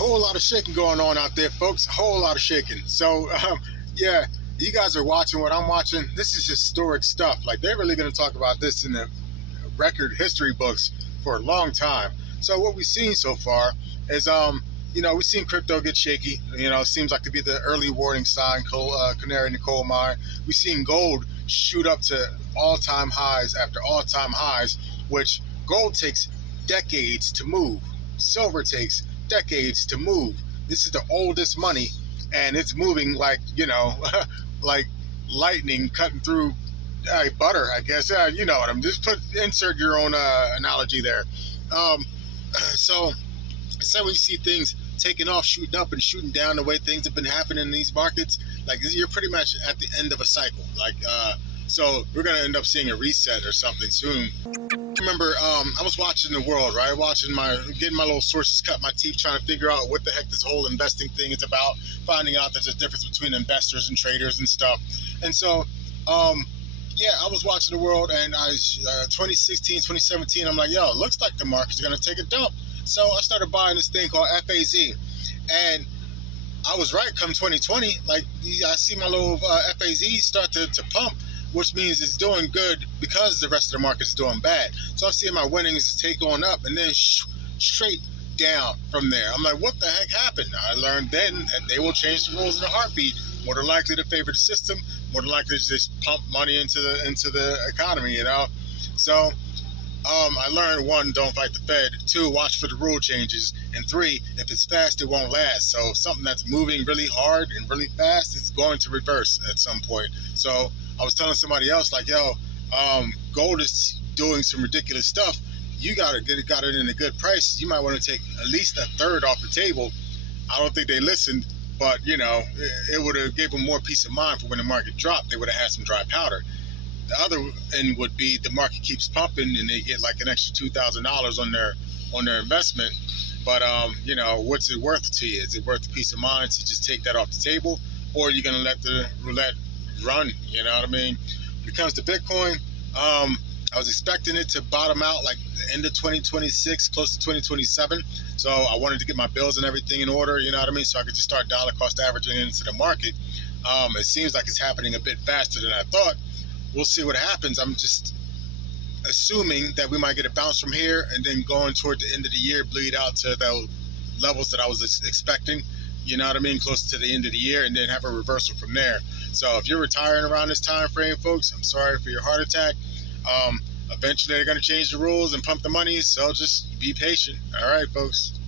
Whole lot of shaking going on out there, folks. A whole lot of shaking. So, yeah, you guys are watching what I'm watching. This is historic stuff. Like, they're really going to talk about this in the record history books for a long time. So what we've seen so far is, we've seen crypto get shaky. It seems like to be the early warning sign, canary in the coal mine. We've seen gold shoot up to all-time highs after all-time highs, which gold takes decades to move. Silver takes decades to move. This is the oldest money, and it's moving like, like lightning cutting through butter, I guess. You know what I'm just insert your own analogy there. So we see things taking off, shooting up and shooting down the way things have been happening in these markets. Like, you're pretty much at the end of a cycle. Like, so we're gonna end up seeing a reset or something soon. Remember, I was watching the world, right? Getting my little sources, cut my teeth, trying to figure out what the heck this whole investing thing is about. Finding out there's a difference between investors and traders and stuff. And so, I was watching the world, and 2016, 2017, I'm like, yo, it looks like the market's gonna take a dump. So I started buying this thing called FAZ, and I was right. Come 2020, like, I see my little FAZ start to pump, which means it's doing good because the rest of the market is doing bad. So I'm seeing my winnings take on up and then straight down from there. I'm like, what the heck happened? I learned then that they will change the rules in a heartbeat. More than likely to favor the system, more than likely to just pump money into the economy, So I learned, 1, don't fight the Fed. 2, watch for the rule changes. And 3, if it's fast, it won't last. So something that's moving really hard and really fast, it's going to reverse at some point. So I was telling somebody else, like, yo, gold is doing some ridiculous stuff. You got it in a good price. You might want to take at least a third off the table. I don't think they listened, but it would have gave them more peace of mind for when the market dropped. They would have had some dry powder. The other end would be the market keeps pumping and they get like an extra $2,000 on their investment. But what's it worth to you? Is it worth the peace of mind to just take that off the table, or are you gonna let the roulette run? You know what I mean? When it comes to Bitcoin, I was expecting it to bottom out like the end of 2026, close to 2027. So I wanted to get my bills and everything in order, you know what I mean? So I could just start dollar cost averaging into the market. It seems like it's happening a bit faster than I thought. We'll see what happens. I'm just assuming that we might get a bounce from here and then going toward the end of the year, bleed out to the levels that I was expecting, you know what I mean, close to the end of the year, and then have a reversal from there. So if you're retiring around this time frame, folks, I'm sorry for your heart attack. Eventually they're going to change the rules and pump the money, so just be patient. All right, folks.